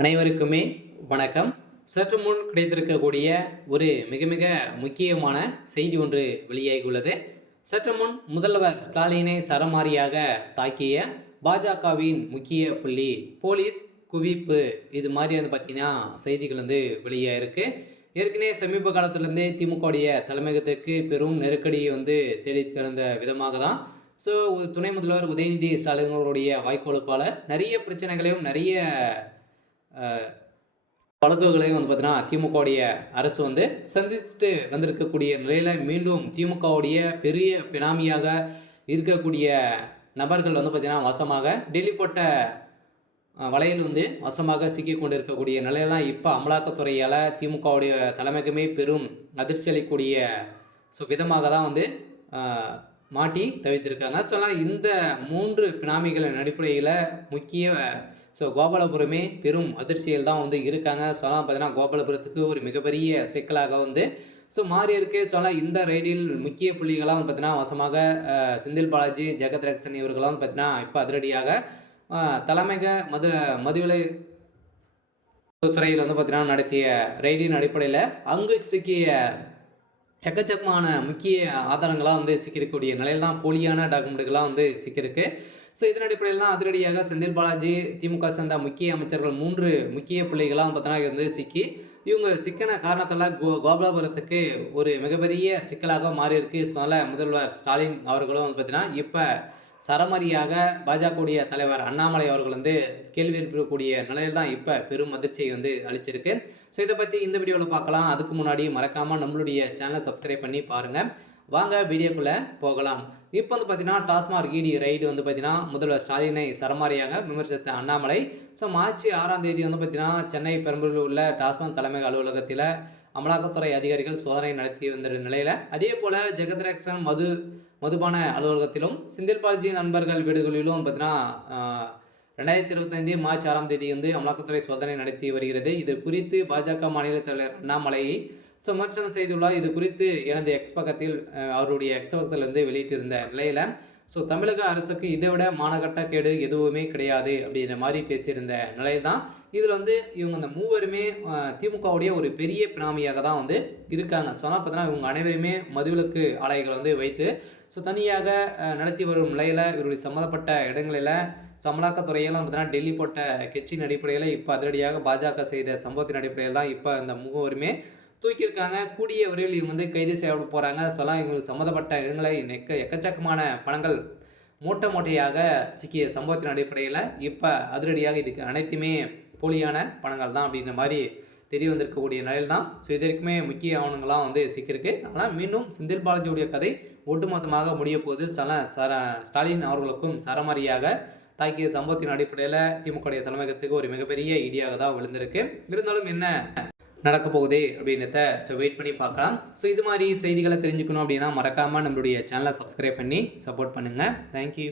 அனைவருக்குமே வணக்கம். சற்று முன் கிடைத்திருக்கக்கூடிய ஒரு மிக மிக முக்கியமான செய்தி ஒன்று வெளியாகியுள்ளது. சற்று முன் முதல்வர் ஸ்டாலினை சரமாரியாக தாக்கிய பாஜகவின் முக்கிய புள்ளி போலீஸ் குவிப்பு, இது மாதிரி பார்த்தீங்கன்னா செய்திகள் வெளியாயிருக்கு. ஏற்கனவே சமீப காலத்திலேருந்தே திமுகவுடைய தலைமையகத்துக்கு பெரும் நெருக்கடியை தேடி திறந்த விதமாக தான் துணை முதல்வர் உதயநிதி ஸ்டாலின்களுடைய வாய்க்கொழுப்பால் நிறைய பிரச்சனைகளையும் நிறைய வழக்குகளையும் பார்த்தீங்கன்னா திமுகவுடைய அரசு சந்திச்சுட்டு வந்திருக்கக்கூடிய நிலையில் மீண்டும் திமுகவுடைய பெரிய பினாமியாக இருக்கக்கூடிய நபர்கள் பார்த்தீங்கன்னா வசமாக டெல்லி போட்ட வலையில் வசமாக சிக்கி கொண்டு இருக்கக்கூடிய நிலையில் தான் இப்போ அமலாக்கத்துறையால் திமுகவுடைய தலைமைக்குமே பெரும் அதிர்ச்சி அளிக்கக்கூடிய விதமாக தான் மாட்டி தவிர்த்திருக்காங்க. இந்த 3 பினாமிகளின் அடிப்படையில் முக்கிய கோபாலபுரமே பெரும் அதிர்ச்சியில் தான் இருக்காங்க. பார்த்தீங்கன்னா கோபாலபுரத்துக்கு ஒரு மிகப்பெரிய சிக்கலாக மாறி இருக்கு. இந்த ரைடில் முக்கிய புள்ளிகளாக பார்த்தீங்கன்னா வசமாக செந்தில் பாலாஜி, ஜெகத் ரக்ஷன் இவர்களாம் பார்த்தீங்கன்னா இப்போ அதிரடியாக தலைமையக மதுவிலை துறையில் பார்த்தீங்கன்னா நடத்திய ரைடின் அடிப்படையில் அங்கு சிக்கிய எக்கச்சக்கமான முக்கிய ஆதாரங்களாக சிக்கியிருக்கக்கூடிய நிலையில் தான் போலியான டாக்குமெண்ட்டுகளாக சிக்கியிருக்கு. இதன் அடிப்படையில் தான் அதிரடியாக செந்தில் பாலாஜி, திமுக சேர்ந்த முக்கிய அமைச்சர்கள் 3 முக்கிய புள்ளிகளாக பார்த்தீங்கன்னா சிக்கி இவங்க சிக்கின காரணத்தால் கோபாலபுரத்துக்கு ஒரு மிகப்பெரிய சிக்கலாக மாறியிருக்கு. முதல்வர் ஸ்டாலின் அவர்களும் பார்த்தீங்கன்னா இப்போ சரமாரியாக பாஜகவுடைய தலைவர் அண்ணாமலை அவர்கள் கேள்வி எழுப்பக்கூடிய நிலையில் தான் இப்போ பெரும் அதிர்ச்சியை அளிச்சிருக்கு. இதை பற்றி இந்த வீடியோவில் பார்க்கலாம். அதுக்கு முன்னாடி மறக்காமல் நம்மளுடைய சேனலை சப்ஸ்கிரைப் பண்ணி பாருங்கள். வாங்க வீடியோக்குள்ளே போகலாம். இப்போ பார்த்தீங்கன்னா டாஸ்மாக் இடி ரைடு பார்த்தீங்கன்னா முதல்வர் ஸ்டாலினை சரமாரியாக விமர்சித்த அண்ணாமலை மார்ச் 6ஆம் தேதி பார்த்தீங்கன்னா சென்னை பெரம்பலூரில் உள்ள டாஸ்மாக் தலைமை அலுவலகத்தில் அமலாக்கத்துறை அதிகாரிகள் சோதனை நடத்தி வந்த நிலையில் அதே போல் ஜெகத் ரக்ஷன் மதுபான அலுவலகத்திலும் செந்தில் பாலாஜி நண்பர்கள் வீடுகளிலும் பார்த்தீங்கன்னா 2025 மார்ச் 6ஆம் தேதி அமலாக்கத்துறை சோதனை நடத்தி வருகிறது. இது குறித்து பாஜக மாநில தலைவர் அண்ணாமலையை விமர்சனம் செய்துள்ளார். இது குறித்து எனது எக்ஸ் பக்கத்தில் அவருடைய எக்ஸ் பக்கத்தில் வெளியிட்டிருந்த நிலையில் தமிழக அரசுக்கு இதை விட மானகட்ட கேடு எதுவுமே கிடையாது அப்படின்ற மாதிரி பேசியிருந்த நிலையில் தான் இதில் இவங்க இந்த மூவருமே திமுகவுடைய ஒரு பெரிய பினாமியாக தான் இருக்காங்க. பார்த்தீங்கன்னா இவங்க அனைவருமே மதுவிலக்கு ஆலைகளை வைத்து தனியாக நடத்தி வரும் நிலையில் இவருடைய சம்மந்தப்பட்ட இடங்களில் அமலாக்கத்துறையெல்லாம் பார்த்தீங்கன்னா டெல்லி போட்ட கட்சியின் அடிப்படையில் இப்போ அதிரடியாக பாஜக செய்த சம்பவத்தின் அடிப்படையில் தான் இப்போ இந்த மூவருமே தூக்கியிருக்காங்க. கூடிய விரைவில் இவங்க கைது செய்யப்பட போகிறாங்க. இவங்களுக்கு சம்மந்தப்பட்ட இடங்களை எக்கச்சக்கமான பணங்கள் மூட்டையாக சிக்கிய சம்பவத்தின் அடிப்படையில் இப்போ அதிரடியாக இதுக்கு அனைத்துமே போலியான பணங்கள் தான் அப்படின்ற மாதிரி தெரிய வந்திருக்கக்கூடிய நிலையில் தான் இதற்குமே முக்கிய ஆவணங்கள்லாம் சிக்கியிருக்கு. ஆனால் மீண்டும் செந்தில் பாலாஜியுடைய கதை ஒட்டுமொத்தமாக முடிய போது ஸ்டாலின் அவர்களுக்கும் சரமாரியாக தாக்கிய சம்பவத்தின் அடிப்படையில் திமுக தலைமையகத்துக்கு ஒரு மிகப்பெரிய இடியாக தான் விழுந்திருக்கு. இருந்தாலும் என்ன நடக்க போகுதே அப்படின்றத வெயிட் பண்ணி பார்க்கலாம். இது மாதிரி செய்திகளை தெரிஞ்சுக்கணும் அப்படின்னா மறக்காமல் நம்மளுடைய சேனலை சப்ஸ்கிரைப் பண்ணி சப்போர்ட் பண்ணுங்கள். தேங்க்யூ.